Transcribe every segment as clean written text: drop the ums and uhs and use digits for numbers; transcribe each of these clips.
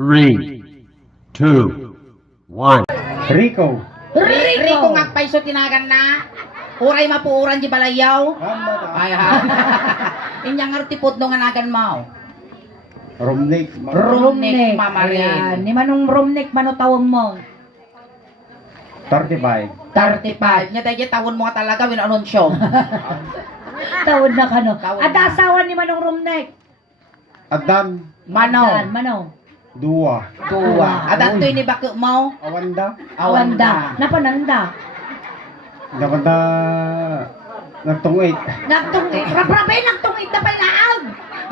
3, 2, 1. Rico. Rico nga paiso tinagan na. Uray mapuuran di balayaw. Ay ha. Inyang artipot no nga nagan mo. Romnick. Rumnik mamarin. Ni manong rumnik manutawang mo. 35. 35. Nya tayo tawon mo nga talaga win anunsyo. Tawad na kano. Tawad Ada na. asawa ni manong rumnik. Adan. Mano. Mano. Dua. Tuwa. Adatoy ni bako mo. Awanda. Awanda. Napananda. Nawanda. Nagtungit. Nagtungit. Raprabe nagtungit na pailaag.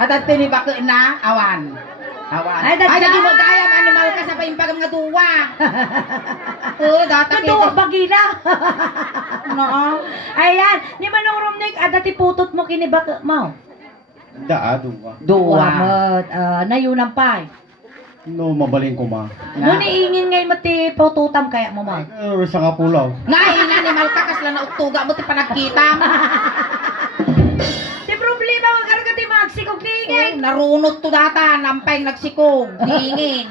Adatoy ni bako na awan. Awan. Ay, Ay, dadya. dati mo kaya animal ka sa paimpagam nga duwa. Oo, dati Natuwa bagina. Oo. Ayan. Ni manong rumnik. Ada ti putot mo kinibak mo. Daa. Dua. Duwa. Nayunang pa. No, mabaling ko ma. No ni ingin ngayon mati pututam kaya mo mo. Sa kapulaw. Nga, animal ka kasla na utuga mo ti panagkita. Di problema magkarga ti magsikog ni ingin. Narunot to data, nampay nagsikog, diingin.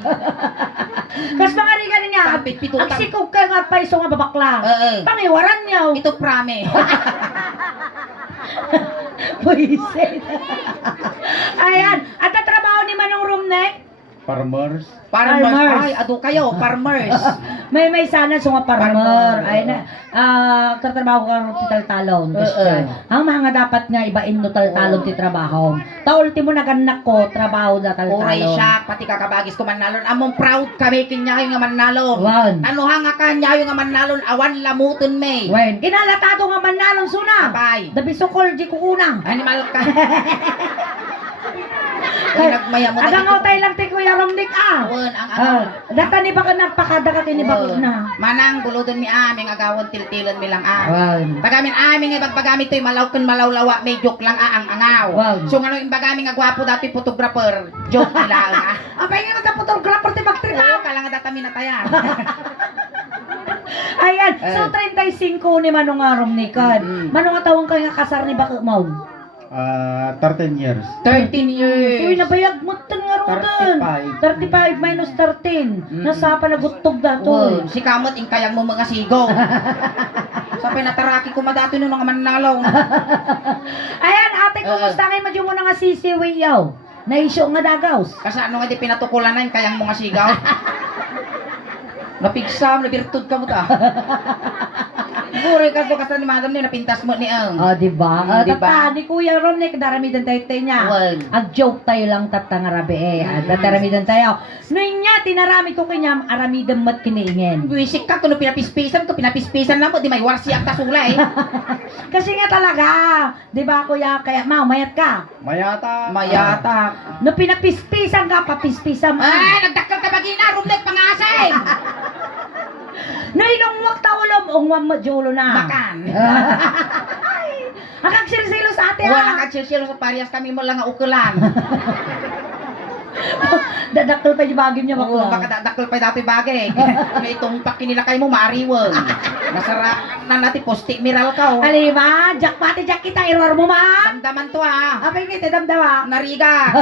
Kas mga rigan nga. Pagpitpitutan. Agsikog ka nga pa iso nga babakla. Oo. Pangiwaran niyo. Ito prame. Buisit. Ayan. At ang trabaho ni Manong Rumnek? Farmers. Farmers. Farmers. Ay, ado kayo, farmers. May sana sa mga farmer. Farmer. Ay na. Katrabaho ka ng titaltalon. Ang mga dapat nga ibain no taltalon ti trabaho. Ta ultimo naganak ko trabaho da taltalon. Uray siya, pati kakabagis ko manalon. Among proud kami kinyayo nga manalon. Wan. Ano nga kanyayo nga manalon, awan lamuton may. Wen, kinalatado nga manalon suna. Abay. Dabi sukol di kukunang. Animal ka. Ay, nagmaya mo Agang tayo lang ti Kuya Romdik Awan, ang ano. Data ni baka nagpakada ka kinibakod na. Manang bulodon mi aming agawon tiltilon mi lang Wan. Pagamin aming ipagpagamit to'y malawkan malawlawa, may joke lang ang angaw. Wow. So nga yung bagaming agwapo dati photographer, joke lang Apay nga ka photographer ti magtrip. Oo, kala nga data minatayan. Ayan, so 35 ni Manong Romnikan. Manong atawang kay nga kasar ni Bakit Maw? 13 years. 13 years. Uy, nabayag mo tang nga rodan. 35 minus 13. Nasa panagutog dato. Si kamot ing kayang mo mga sigaw. Sa pinataraki ko madato nung mga manalaw. Ayan, ate, kumusta kayo? Madyo mo na nga sisiwiyaw. Naisyo nga dagaws. Kasi ano nga di pinatukulan na yung kayang mga sigaw. Napigsam, nabirtud ka mo ta. Buri ka so kasi ni madam ni napintas mo ni ang. Oh, diba? Diba? Tata, ni Kuya Romnek, daramidan tayo niya. Wag. Ag-joke tayo lang tatang arabi eh. Daramidan tayo. Noy niya, tinarami ko kanya, aramidan mat kiniingin. Buwisik ka, kung pinapispisan na mo, di may warsi ang tasulay. Kasi nga talaga, di ba Kuya, kaya mayat ka. Mayata. Mayata. No pinapispisan ka, papispisan mo. Ay, nagdakkel ka bagina, rumlet pangasay. No inungwak taulom, ungwam majulo na. Makan. Akag sirsilo sa ate Wala ha. ka chill sa parehas kami mo lang nga ukulan. Dadaktal pa yung bagay niya Oo, bakla. baka dadakkel pa dati bagay. May itong pakinilakay mo, mariwag. Nasara na natin, posti miral ka. Oh. Alima, jack pati jack kita, irwar mo ma. Damdaman to ah. Apay kita, damdama. Nariga.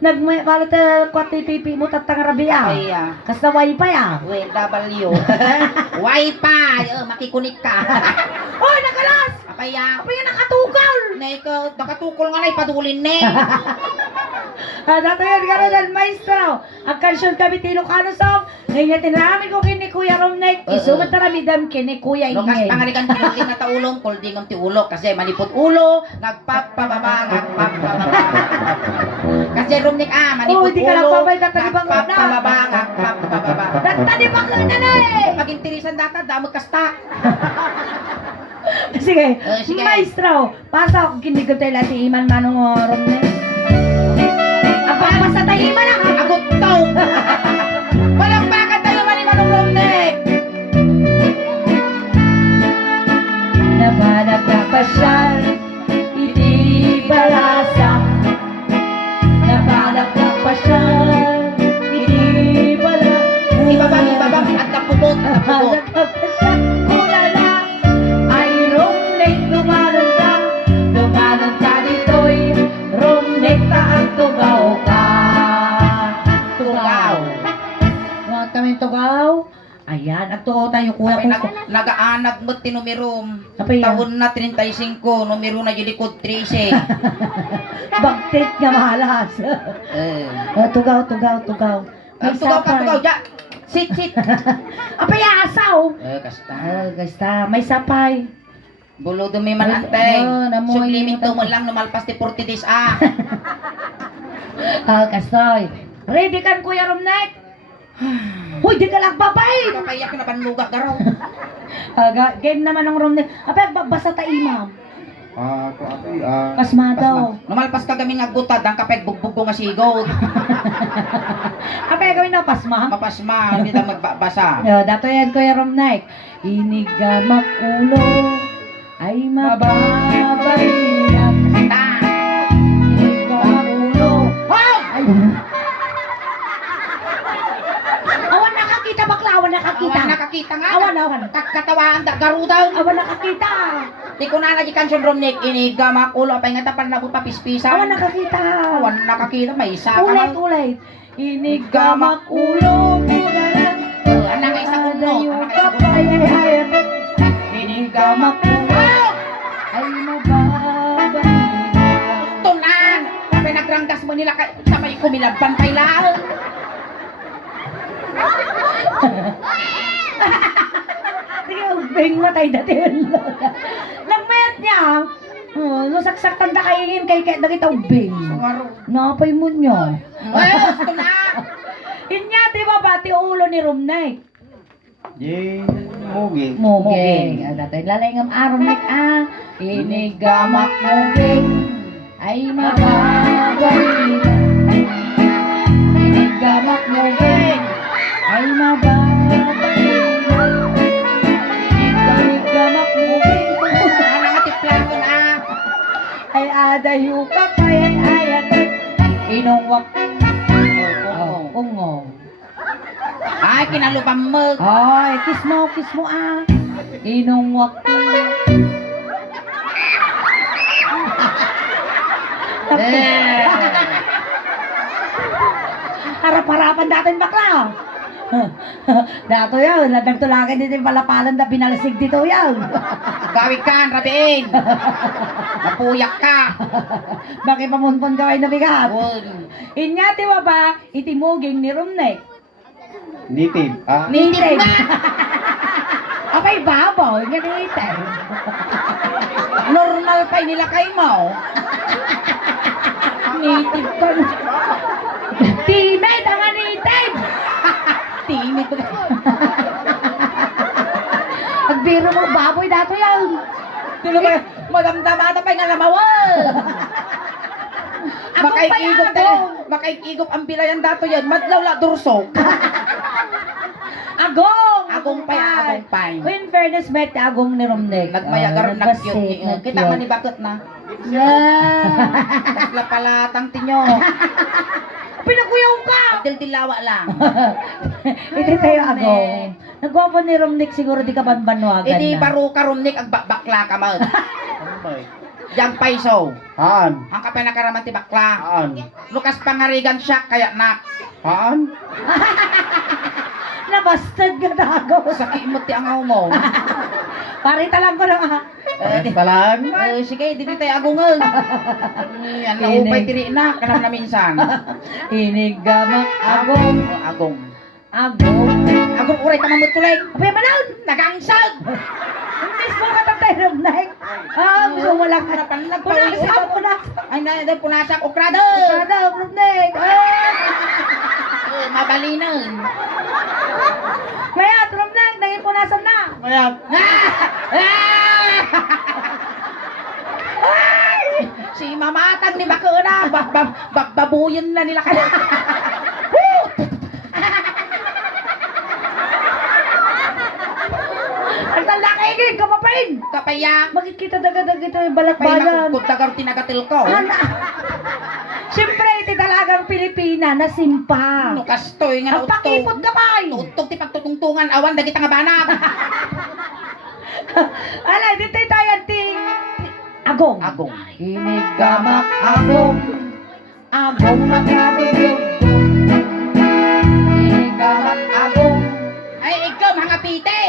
Nagmalit kwati pipi mo tatang rabia. Ay, Kasta wifi ah. wait, W. Wi-Fi. Makikunik ka. Oy, nakalas! Apay, Apay nga nakatukal! na ikaw, nakatukol nga na ipadulin ne. Dati yan ka rin, maestro. Ang kansyon kami tinukano song. Ngayon tinarami ko kini Kuya Romnek. Isumat taramidam kini Kuya Lukas Ingay. pangalikan tinuling na taulong, kuldingom ti ulo. Kasi manipot ulo, nagpapababa. Kasi Romnek manipot di ka lang ulo, babay, tatalibang ka na. nagpapababa. Dati ba ka na na eh? Pag-intirisan data, damag kasta. Sige, Sige. maestro. Pasok, kinigot tayo lati iman manong Romnek. Apa sa tayo iman ah? Agot tao. Walang bakit tayo man ni Manong Romnek. Nabanag na pasyal, hindi balasa. Nabanag na pasyal, hindi balasa. Ibabang, at napubot. Nabanag na pasyal, kulala. Ay Romnek, dumanan ka dito'y Romnek ta ang tugaw ka. Nagtuo tayo kuya Apay ko. nagaanag mo tinumirom. Apay Taon na 35, numero na jilikod 13. bagtit nga mahalas. Tugaw. May Tugaw ka, sapay. tugaw, ja. Sit. Apay asaw. Kasta. Gasta, may sapay. Bulo dumi man antay. Namoy Sublimit mo lang lumalpas ti 40 days Kastoy. Ready kan kuya Romnek? Hoy, di ka lang babay. Kapayak na panluga garaw. Game naman ng Romnek. Apay basa ta imam. Pasma daw. Lumalpas ka gaming agutad ang kapeg bugbog nga sigod. Apay gawin na pasma. Mapasma, hindi na magbasa. Dato yan kuya Romnek. Inigamak ulo ay mababay ang Ta. inigamak ulo. Ay. Awan nakakita bakla, awan nakakita. Awan nakakita nga. Awan. Kakatawaan da garudaw. Awan nakakita. Di ko na lagi kanson Romnek, iniga makulo apay nga tapan na pa pispisan. Awan nakakita. Awan nakakita, may isa ka man. Ulit. Inigamak ulo. Anak ay sa kuno. Ay. Inigamak ulo. Ay mababay. Tunan! Apay nagranggas mo nila sa may kumilaban kay lang. Sige, ubing matay dati yung lola. Nagmayat niya. Nasaksak tanda kaingin kay dagit ubing. Napay mo niya. Ay, gusto na! Inya, di ba bati ulo ni Romnek? Muging. Muging. Dati lalay ng Romnek Inigamak muging. Ay mababay. Inigamak muging. Ay mababay. Inigamak muging. Ano nga tiplano na? Ay adayo ka pa ay ayat. Inungwak. Ungong. Ay, kinalupang mo. Ay, kiss mo Inungwak. Harap-harapan natin bakla. Dato yan, nagtulagan dito yung palapalan na pinalasig dito yan. Gawin ka, rabiin. Mapuyak ka. Bakit pamunpon ka kayo na bigat? Won. Inyati wa ba, itimuging ni Romnek? Native. Native. Apay babaw, nga native. Normal pa nila kay mo. Native ka. Timid ang native. Timid ba? Pagbiro mo, baboy dato yan. Sino ba? Madamdamata pa yung alamawan. Makaikigop ang bilayan dato yan. Madlawla dursok. Agong pay. In fairness, met agong ni Romnek. Nagmaya garon nag-cute. Kita man ni bakit na. Kasla pala tang tinyo. Pinakuyaw ka! Til-tilawa lang. Hindi tayo agong. Nagwapo ni Romnek siguro di ka banbanwagan na. Hindi baro ka Romnek ang bakla ka mo. Yang paiso. Haan. Ang kapay nakaraman ti bakla. Haan. Lukas pangarigan siya kaya nak. Haan. Nabastad ka na ako. Sakit mo ti angaw mo. Parita lang ko na Talang. Sige, dito tayo agungan. Yan, naupay tiri na. Kanam na minsan. Inigamak agong. Agong. Agong. Agong uray tamamot tulay. Apay manaw! Nagangsag. Hindi mo ka tatay Romnek. Gusto mo lang. Punasak, punasak. Ay, na, punasak. Ukrado. Sana, Romnek. Mabalinan. Mayat, Romnek, naging punasan na. Mayat. Si mamatang ni Bakuna. Babuyin na nila kaya. Ang tanda kaigin, kapapain. Kapayak. Bakit kita daga-daga ito yung Pay balakbayan? nakukot tagar tinagatil ko. Siyempre, iti talagang Pilipina na simpa. Ano kastoy nga Ang pakipot ka pa Tutok ti pagtutungtungan. Awan dagit nga banag. Ala, dito tayo ti Agong. Agong. Inigamak agong. Agong magkadugog. Inigamak agong. Ay, ikaw mga pite.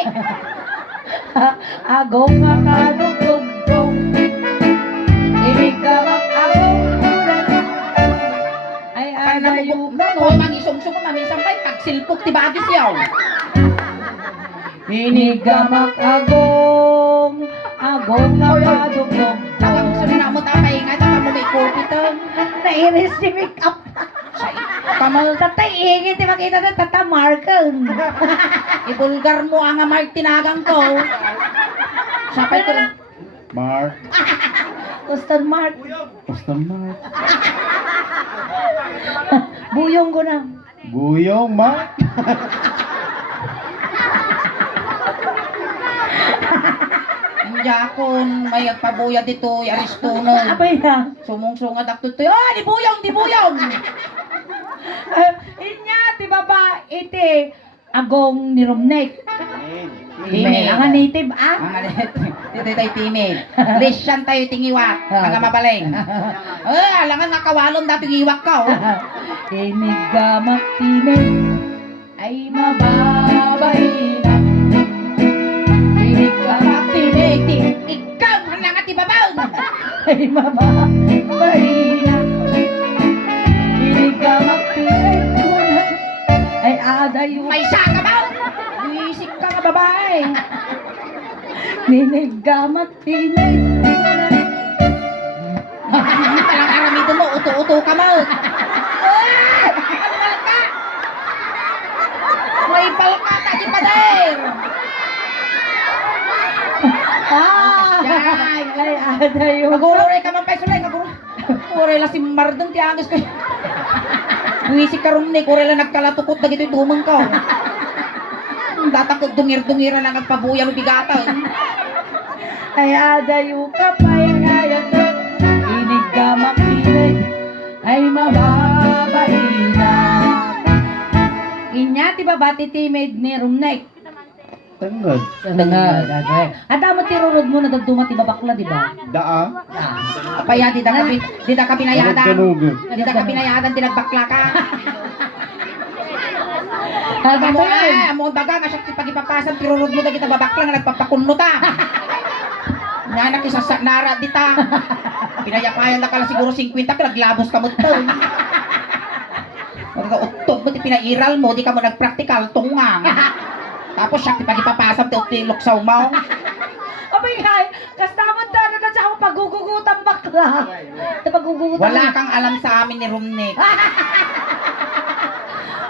Agong makadugtugtog. Inigamak agong kunan. Ay adayo ka mo. Kung mangisong-song ka, mamisang pa'y pagsilpok ti bagis yaw. Inigamak agong. Agong makadugtog. Nakamusun na mo tapay nga, tapay mo may kurpitong. Nairis si make up. Kamal, Tatay, ingin di makita na tatamarkan. ibulgar mo ang amay tinagang ko. Sapay ko lang. Mark. Custom mark. Custom Mark. Buyong ko na. Buyong Mark. Jakon, may agpabuya dito, aristunan. Abay na. Sumungsungad ak tutoy. Ah, di buyong, di buyong. Inya, di ba ba, ite, agong nirumnek. Female. Ang native, ah? Ang dito tayo female. Lesyan tayo tingiwak. Ang mabaleng. Alangan nga kawalom na tingiwak ka, oh. Inigamak tinig ay mababay na. Inigamak tinig Ikaw, ang langat ibabaw. ay mababay na. Inigamak tinig ay adayo. May saka ba? Isip ka nga babae. Inigamak tinig Parang aramito mo, uto-uto ka mo. May palkata di pader. ay adayo. Maguloy ka man peso lang, maguloy. Kuray la si Mardon, tiangis ko. Buwisik ka rin ni, kuray la nagkalatukot na gito'y dumang ka. Datakot dungir-dungira lang ang pabuya mo bigata. Ay adayo ka pa yung ayatag. Inigamak tinig ay mababay na. Inya, di ba bati timid ni Rumnek? Tangod. Ada mo tirurod mo na dagduma ti babakla, di ba? Daa. Apaya, di da ka pinayadan. Kanugod. Di da ka pinayadan, tinagbakla ka. Ada Amo mo yan. amo daga nga siya pagipapasan tirurod mo da kita babakla nga nagpapakunno ta. Nanak isa sa nara dita. Pinayapayan na kala siguro 50 ka naglabos ka mo to. Pagka utog mo ti pinairal mo di ka mo nagpractical tungang. Tapos siya pagipapasan ti luksaw mo. Abay hay, kastamon ta na sa akong pagugugutan bakla. Sa pagugugutan. Wala kang alam sa amin ni Rumnik.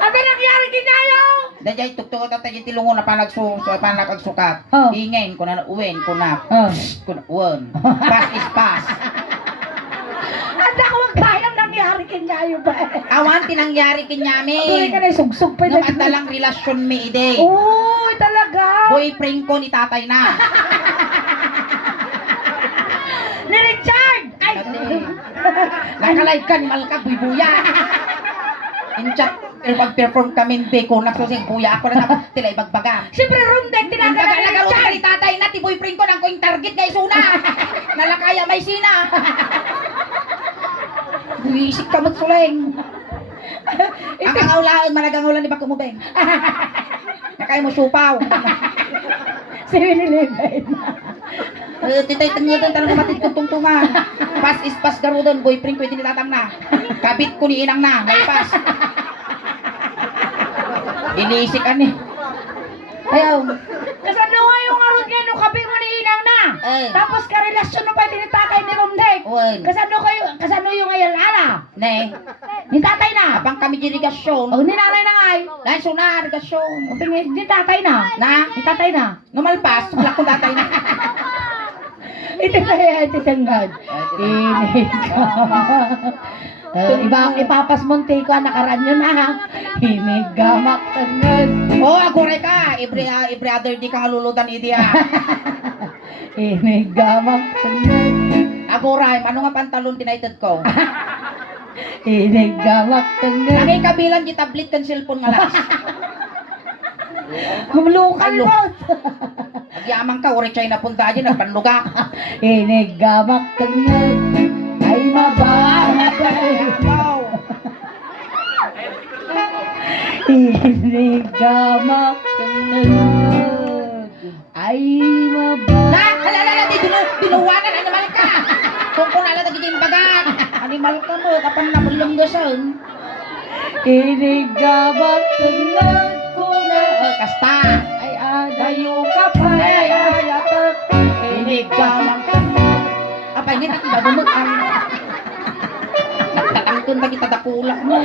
Ano nangyari kinayo? Dajay tuktok ta tayo tilungon na panagsukat. Oh. Ingain ko na uwen ko na. Oh. Ko na uwen. Pass is pass. Anda ko magkayang nangyari kinayo ba? Awan tinangyari Tuloy kinyami. ka na sugsug pa Nung madalang relasyon mi ide. Uy, talaga. Boyfriend ko ni tatay na. Ni Richard! Ay! Nakalive ka ni Malka, buy-buya. In chat, mag-perform kami hindi ko nagsusing buya ako na tapos tila ibagbaga. Siyempre, room deck, Ang tinagala baga ni nagaro ka Richard! ni tatay na, ti boyfriend ko nang ko yung target nga isuna. Nalakaya may sina. Buwisik ka magsuleng. Ang angaulaan, managangaulan ni Bako mo, Beng. Nakaya mo supaw. Si Winnie Titay tanya doon, talagang matitutungtungan. Pas is pas garo doon, boyfriend ko yung tinitatang na. Kabit ko ni inang na, may pas. Iniisik ka ni. Ayaw. Kasano nga yung arod nga nung kapi mo ni Inang na? Eh. Tapos karelasyon na pa tinitakay ni Rumdek. Uwan. Kasano yung ngayon ala? Ne, Ni tatay na. abang kami dirigasyon. O ni nanay na nga ay. Dahil suna, dirigasyon. O ni tatay na. Na, Ni tatay na. numalpas, wala ko tatay na. Ito kaya titanggad. Inig ka. Ipapas monte ko nakaraan yun ha. Inig gamak tanggad. Oh, agore ka. Every other di ka nga luludan idi ha. Inig gamak tanggad. Agoray, ano nga pantalon tinited ko? Inig gamak tanggad. Nangay kabilan di tablet kan cellphone nga las. Gumulukal Alo. mo. Agyamang ka, uri China punta dyan, nagpanluga. Inig gamak tanggad. Ay mabagay. Wow. Inig gamak tanggad. ay mabait. Halala, di dinuwanan, animal ka. Kung kunala nagiging bagat. Animal ka mo, kapan na bulong gasan. Inigabat tengah ko na Kasta. ay adayo ka pa ay ayatak. Inigabat Apa ini tak babumut ang nagtatangkon na kita dakula mo.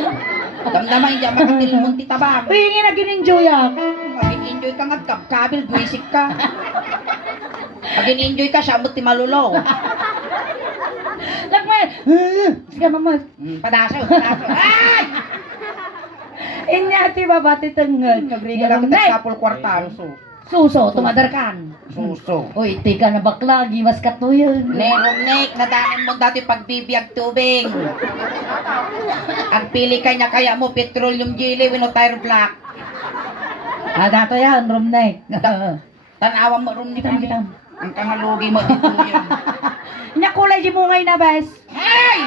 Damdaman yung jaman ng tilmon titabang. Uy, na gin-enjoy ah. Mag-enjoy ka nga, kabkabil, buwisik ka. Mag-enjoy ka, siya mo ti malulaw. Lakman. Sige mama. Padasaw. Ay! Inyati babati tengah. Nagrigal ako sa kapul kwartal. Suso, tumadarkan. Suso. Uy, tika na bakla, gimas katuyon. Nek, nadaanan mo dati pagbibiyag tubig. Ang pili ka niya kaya mo, petroleum jelly, wino tire black. Dato yan, Romnek. Tanawa mo rin Kitam, kitam. Ang kangalugi mo dito yun. Nakulay di mungay na bes. Hey!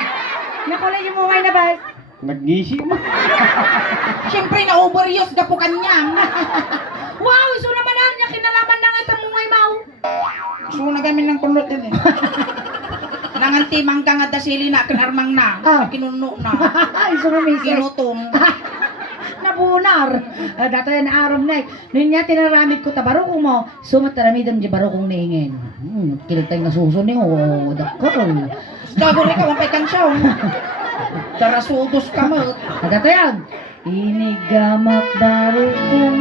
Nakulay di mungay na bes. Nagngisi mo. Siyempre na-overuse ka po kanyang. Wow, iso naman niya kinalaman na nga itong mungay mau. So nagamin ng kunot din eh. Nangantimang ka nga dasili na, kinarmang na. Kinuno na. Iso na misis. Kinutong. Nabunar. Dato yan aram na. Ninya tinaramid ko tabaro ko mo. Sumat taramidam di baro kong niingin. Kilitay nga suso ni o. Dakol. Gago rin ka, wampay kang siya. Tarasudos ka mo. Dato yan. Inigamak baro kong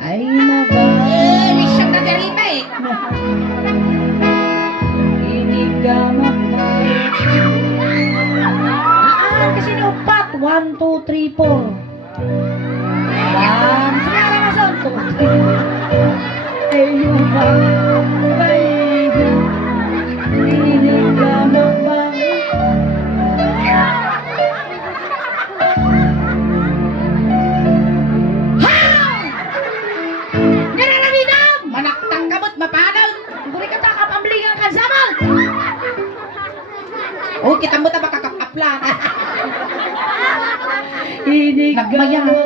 ay mabait. Siyang nagarima eh. Inigamak baro kasi ni upat. 1, 2, 3, 4. 1. Sige, alam mo saan? 2, 3. Ay mabait. Inigamak baro. Manaktang kamot, mapanag. Guri ka ta kapamlingan ka sama. Oh, kita mo ta makakapapla. Inigamak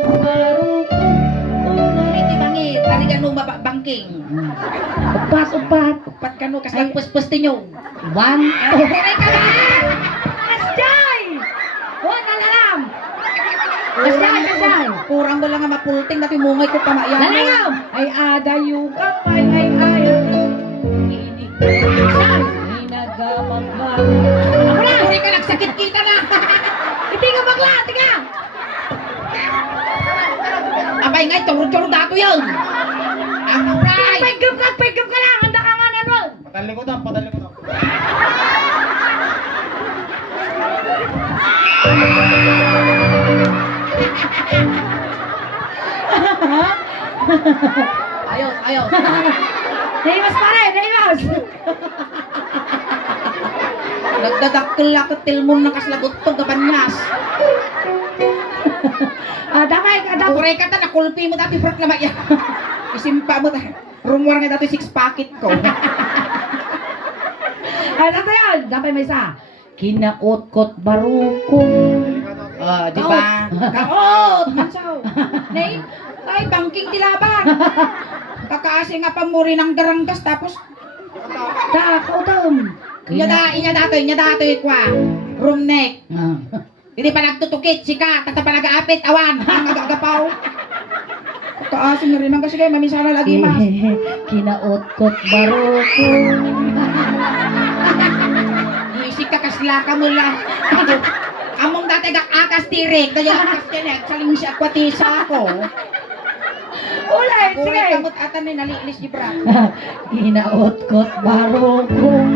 baro Hindi bangit, tarigan mo bangking. upat. Upat ka no, kasi nagpuspus tinyo. 1, 2. Ay ka na! Asjay! Nalalam! Asjay! Kurang mo lang nga mapulting, dati mungay ko pamayan. Nalalam! Ay adayo ka pa, ay ayaw. Inigamak baro. Ako na, hindi ka nagsakit kita na. Hindi ka bakla, tiga! Abay nga, turun-turun dato yun. Ako right. Pagkap ka lang, handa ka nga nanon. Patalikotan. Ayos. Naiwas pa rin, naiwas! Nagdadakkel ako tilmon ng kaslagot to, gabanyas. Damay. Kuray ka ta, nakulpi mo dati proklamaya. Isimpa mo ta. Rumor nga dati 6 packet ko. Dato yan, damay may isa. Kinaot-kot barukong. Di ba? Kaot! Mansaw. Nay, ay, bangking tilaban. Kakaasi nga pa mo rin ang garanggas, tapos Kautom. inya datoy kwa. Roomneck. Hindi pa nagtutukit, sika, tata pa nag-aapit, awan, ang agagapaw. Kakaasi nga rin ang kasi kayo, mamisana lagi mas. Kinaot-kot barukong. Isik ka kasla ka mula. Among dati akas tirik, kaya akas tirik, saling siya kwatisa ako. Ulay, Kuray sige. kamot atan ni nalilis ni bra. Kinaot-kot barukong.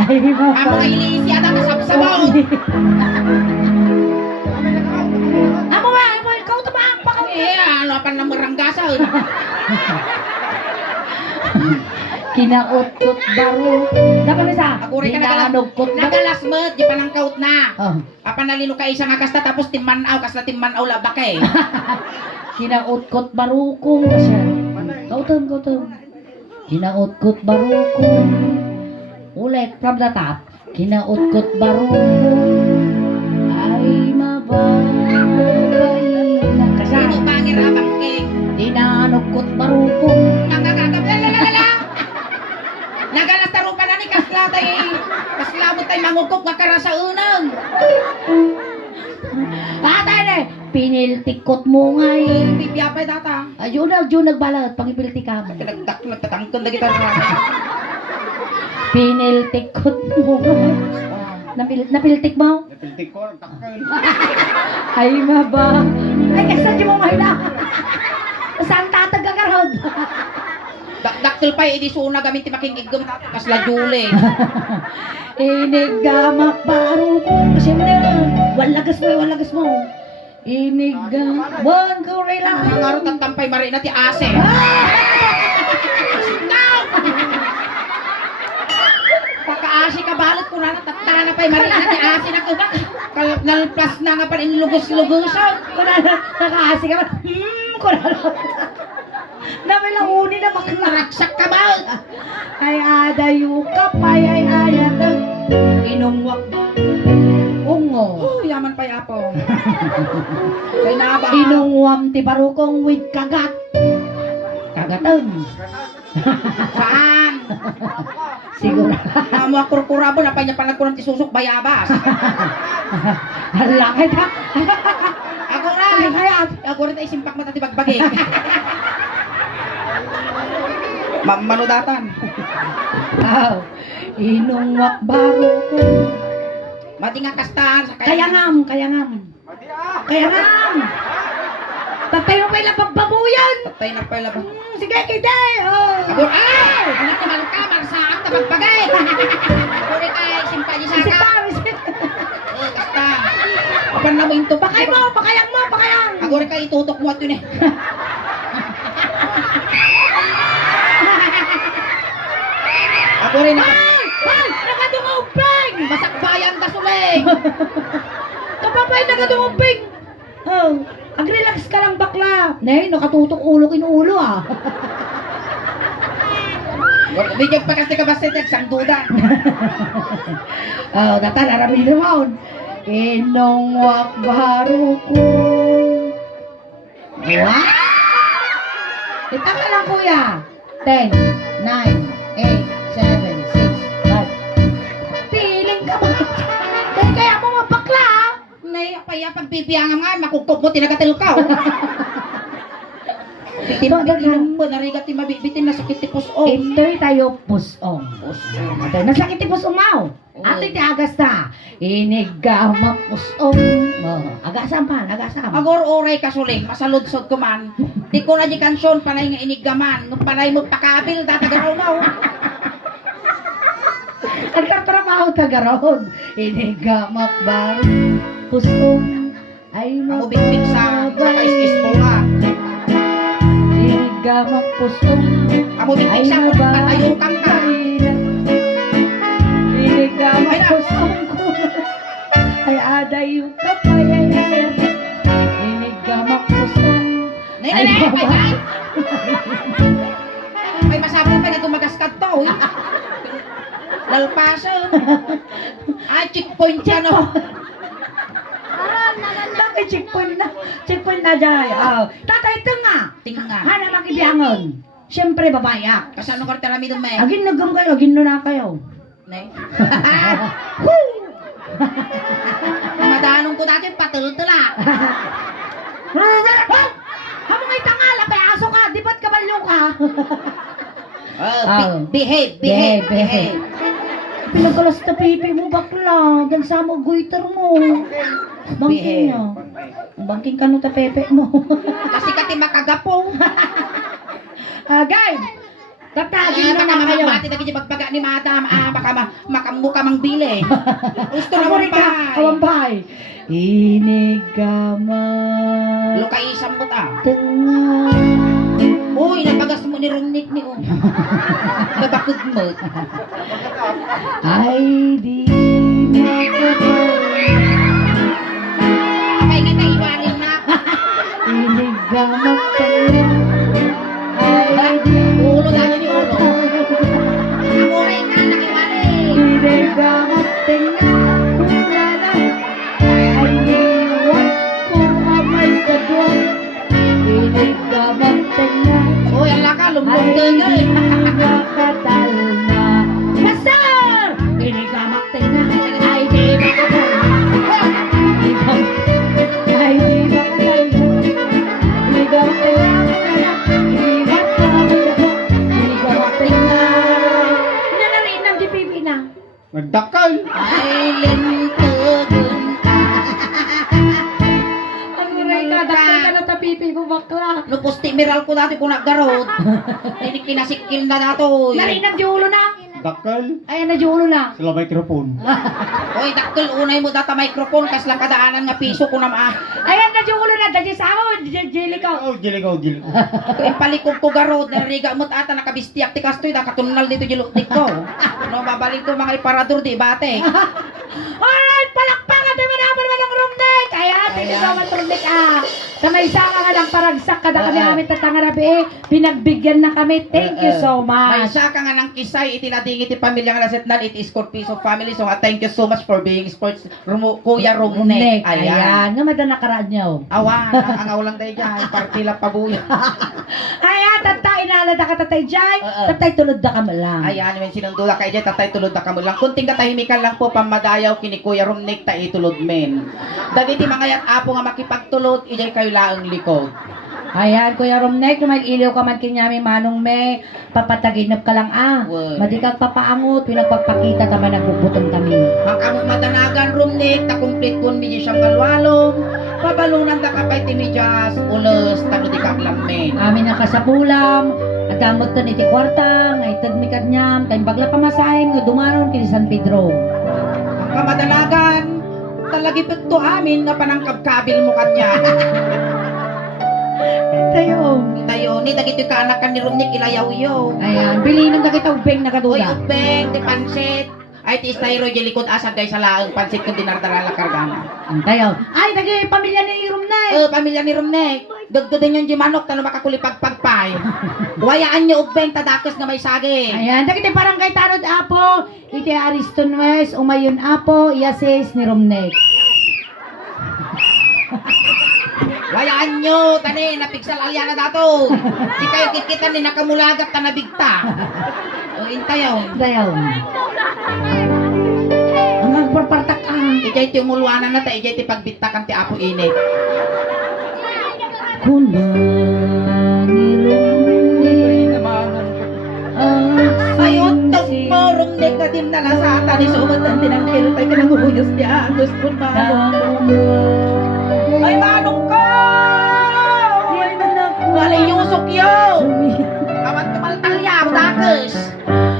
Ay, Among ilisi ata kasapsabaw. Amo ikaw tabang pa kami. Ano pa na maranggasan. Kinaot-kot barukong. Dapat may isa. Kuray ka Dinanugkot na. nagalasmet, di pa nang kaut na. Oh. Apanalino ka isa nga kasta tapos timmanaw, kasla timmanaw labak eh. Kinaot-kot barukong kasi. Kautom. Kinaot-kot barukong. Ulit from the top. Kinaot-kot barukong. Ay mabay. Sino bangir abang king? Dinano Nagkot barukong. Nangagagab, lalalala! Nagalas na rupa na ni Kasla tayo Kaslamot tayo mangukop nga kara sa unang. Atay na, piniltikot mo nga eh. Bibiyapay data. Ayun nagbalat, pangipilti ka mo. Pinagdak na tatangkon na kita na. Piniltikot mo nga. Napiltik mo? Napiltik ko, takal. Ay maba. Ay kasa di mo mahila. Saan tatag ka karod? Daktil pa idi suna gamit ti makingigom Kasla Jule. Inigamak baro ko. Kasi walagas mo. Inigamak. Bon, gorilla. Nangaro tatampay mari na ti ase. Pagka-asi ka balot ko na natatana pa'y mari na ti ase na ko ba? Nalpas na nga pa rin lugos-lugosan. Nakaasi ka ba? Kunalo. Namin lang uni na bakla. Naraksak ka ba? Ay adayu ka pay ay ayat. Inumwak. Ungo. Oh, yaman pa yapo. Kay naba. Inungwam ti barukong with kagat. Kagatan. Saan? Siguro. Amo kurkurabo na pa niya panagkunan ti susok bayabas. Hala kita. Ako na. Ako rin tayo simpak mata ti bagbagi. Manudatan. Aw. Inungwak barukong. Mati nga kastaan sa Kayangam. Tatay mo pa ilang pagbabuyan. Patay na pala ba? Sige, kita. Oh. Ako, ay! Hindi ka malkamar sa ang tabagbagay. Ako rin tayo simpak niya Si sa ka. Paris. Kasta. Apan na mo into. Pakayang mo. Ako rin kayo itutok mo at yun eh. Ako rin na. Ay! Nakadunguping! Masak bayan ka suling. Kapapay nakadunguping! Oh, ag-relax ka lang bakla. Nay, nakatutok ulo kinuulo ah. Bigyan pa kasi ka ba sa text ang duda. Oh, data narami naman. Inong wakbaro ko. Wow! Ita ka lang kuya. 10, 9, 8, 7, 6, 5. Piling ka ba? Dahil kaya mo mabakla ah. Nay, apaya pagbibiyangan nga, makukop mo, tinagatil ka. Bitin mo, narigat yung mabibitin na sakit tipos o. Ito'y tayo pusong. Ito'y nasakit ti pusong mau. Ato'y ti agas na. Inigama pusong. Agasam. Agor oray ka suling, masaludsod ko man. Di ko na di kansyon, panay nga inigaman. Nung panay mo pakabil, tatagaraw mo. Nagkatrabaho tagarod. Inigamak ba pusong. Ay Ako bitbit sa kais-is mo nga. Inigamak pusong. Ako bitbit sa kung patayukan ka. Inigamak pusong ko. Ay adayo ka pa. Inigamak pusong. Nay, pay! May masabi pa na tumagaskat to, eh. Lalpasan. Ay, checkpoint yan, oh. Bakit checkpoint na dyan. Tatay ito nga. Tinga. Hanap ang ibiyangon. Siyempre babayak. Kasano ka rin dun, may? Agin nagam kayo, agin na kayo. Nay. Madanong ko dati, patultula. Hamang ay tangala, pa aso ka, di ba't kabalyo ka? Behave. Pinagalas na pipi mo bakla, dan sa mo guiter mo. Bangking niya. Bangking ka no ta pepe mo. Kasi kati makagapong. Agay! Tatagin na nga kayo. Mati na kanya bagbaga ni madam. Baka makamuka mang bili. Gusto na mo rin Kawampay. Inigama. Lukaisam mo ta. Tengah. Uy, napagas mo ni Rumnik ni O. Nabakod mo. Ay di makapay. Abay nga naiwanin na. Inigama tengah. Ay di Ulo na ni Ulo. Amoy nga nakiwanin. Inigama tengah. Kulana. Ay iwan ko amay kadwa. Inigama tengah. Nagdakal. Ay, lintugon ka. Ang uray ka, dakal ka na tapipin ko bakla. Lupusti miral ko dati kung naggarod. Hindi kinasikil na dato. Narinag di ulo na. Dakal. Ayan na di ulo na. Sila microphone. Oy, dakkel unay mo data microphone kas lang kadaanan nga piso ko na ma. Ayan na di ulo na. Dadi sa ako. Jili ka. Oh, jiligaw. Kung palikog ko garod, nariga mo ata nakabistiyak ti kastoy da katunal dito jiluktik ko. No, babalik ko mga iparador di bate. Alright, palakpakan naman naman ng rumdek. Ayan, thank you so much rumdek sa may isa ka nga ng paragsak kada kami amin tatangarabi pinagbigyan na kami. Thank you so May much. isa ka nga ng kisay itinading iti pamilya nga nasetnan it is called Piso Family. So thank you so much for being sports Kuya Rumnek. Ayan, nga madan nakaraan niyo. Awan, ang ulang tayo dyan, partila pabuya. Ayan, tatay inalada ka tatay Jai. Tatay tulod na ka lang. Ayan, when sinundula kayo dyan, tatay tulod na kamo lang. Kunting katahimikan lang po, pamadayaw kini Kuya Rumnek, ta itulod men. Dagiti mga yat apo nga makipagtulod, ijay kayo laang likod. Ayan, Kuya Romnek, kung mag-iliw ka man kinyami manong me, papataginap ka lang Well. Madi kang papaangot, pinagpapakita tama nagbubuton kami. Ang among matanagan Rumnek, ta complete kun mi siyang galwalong, pabalunan ta kapay ti medyas, ulos, tano di kaklam men. Amin ang kasapulam, at damot to ni ti kwarta, nga itad mi kanyam, kayong bagla pamasahin, nga dumaron kini San Pedro. Ang kamadalagan, talagipit to amin nga panangkabkabil mo kanya. Tayo. Tayo, ni dagito ka anakan ni Rumnek, ilayaw-yaw. Ayan, bilhin ng kita ubeng na Uy, kaduda. ubeng, ti pansit. Ay, ti istayro, di likod asag kay sa laang pansit kung dinardara la kargana. Tayo. Ay, naging pamilya ni Romnek. Pamilya ni Rumnek, dagdagan yung jimanok, tano makakulipagpagpay. Wayaan niyo ubeng, tadakos na may sagi. Ayan, dagiti parang kay Tanod Apo, iti Ariston West, umayon Apo, iasis ni Romnek. Wayaan nyo, tani, napigsal alya na dato. Di kayo kikita ni nakamulagat ka nabigta. O, intayaw. Tayo. Ang agparpartak ka. Ijay ti umulwanan na ta, ijay ti pagbitakan ti apo init. Ayun, tog mo, Rumnek na din nalasata ni sumatan din ang kiltay ka nang uhuyos niya. Gusto mo Ay, manong ka! Walay yusok yo! Awat tumaltalya, dakos!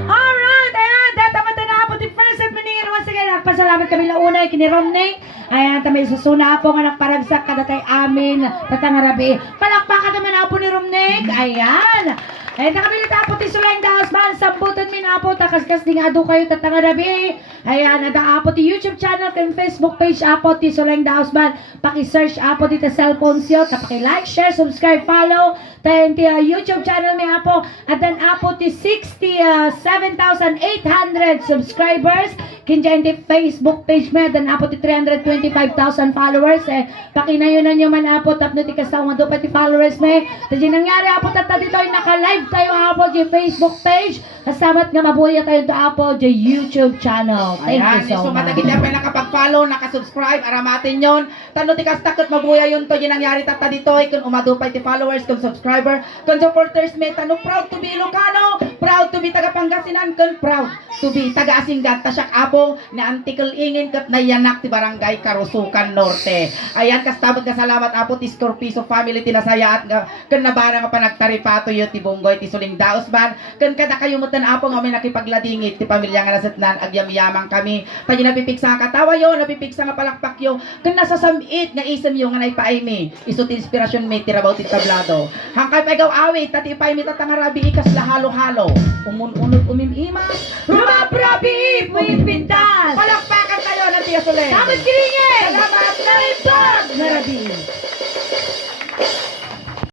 Alright, ayan, datamatan na po di first at maningin once again. Nagpasalamat kami launay kini Romnek. Ayan, tamay susuna po nga nagparagsak kada kay amin tatangarabi. Palakpakan naman na po ni Romnek. Ayan. Ayan, nakabilita po ti Sulayng Daosban. Sambutan min apo, takaskas di nga ado kayo tatangarabi. Ayan, ada apo ti YouTube channel kan Facebook page apo ti Sulayng Daosban. Paki-search apo ti ta cellphone siyo. Paki-like, share, subscribe, follow. Tayo ti YouTube channel mi apo. At dan apo ti 67,800 subscribers. Kinja ti Facebook page mi. Dan apo ti 325,000 followers. Pakinayo na nyo man apo. Tapno ti kasama do pa ti followers mi. Tadi nangyari apo tata dito ay naka-live tayo apo di Facebook page. Kasamat nga mabuya tayo to apo di YouTube channel. Thank Ayan, you so so much. matagid na pa nakapag-follow, nakasubscribe, aramatin yon. Tano ti kastakot mabuya yun to, yung nangyari tata dito, kung umadupay ti followers, kung subscriber, kung supporters, may tano, proud to be Ilocano, proud to be taga Pangasinan, kung proud to be taga Asinggan, tasyak apo, na antikal ingin kat nayanak ti barangay Karusukan Norte. Ayan, kastabot ka salamat apo ti Scorpiso family, tinasaya at kung nabara nga pa nagtaripato yun, ti Bunggoy, ti Suling Daosban, kung kada kayo mutan apo nga may nakipagladingit, ti pamilya nga nasatnan, agyam-yamang kami, tayo napipiksa nga katawa yo, napipiksa nga palakpak yo, kung nasasamit nga isam yo nga naipaimi, iso ti inspirasyon may tirabaw ti tablado. Hangkay pa ikaw awit, tati ipaimi tatangarabi ikas lahalo-halo, umun-unod umimimas, rumabrabi, puipintas, palakpakan tayo ng Tiya Soleng. Salamat kiringin! Salamat! Naribag! Narabi!